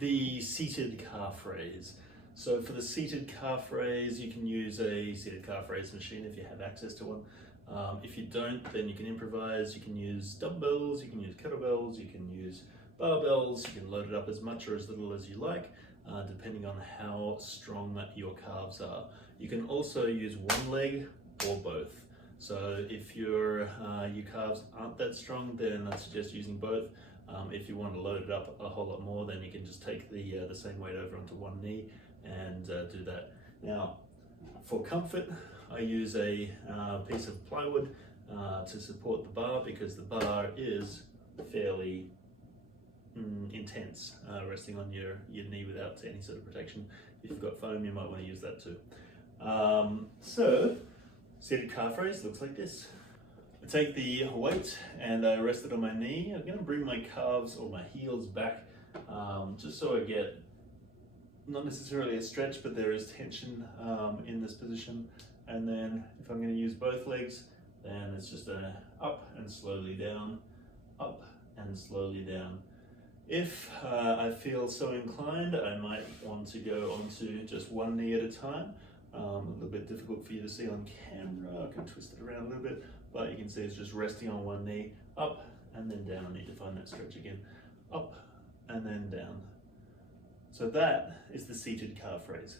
the seated calf raise. So for the seated calf raise, you can use a seated calf raise machine if you have access to one. If you don't, then you can improvise. You can use dumbbells, you can use kettlebells, you can use barbells, you can load it up as much or as little as you like, depending on how strong your calves are. You can also use one leg or both. So if your calves aren't that strong, then I suggest using both. If you want to load it up a whole lot more, then you can just take the same weight over onto one knee and do that. Now, for comfort, I use a piece of plywood to support the bar, because the bar is fairly intense, resting on your knee without any sort of protection. If you've got foam, you might want to use that too. So, seated calf raise looks like this. I take the weight and I rest it on my knee. I'm going to bring my calves or my heels back, just so I get not necessarily a stretch, but there is tension in this position. And then if I'm going to use both legs, then it's just a up and slowly down, up and slowly down. If I feel so inclined, I might want to go onto just one knee at a time. A little bit difficult for you to see on camera. I can twist it around a little bit, but you can see it's just resting on one knee, up and then down. I need to find that stretch again. Up and then down. So that is the seated calf raise.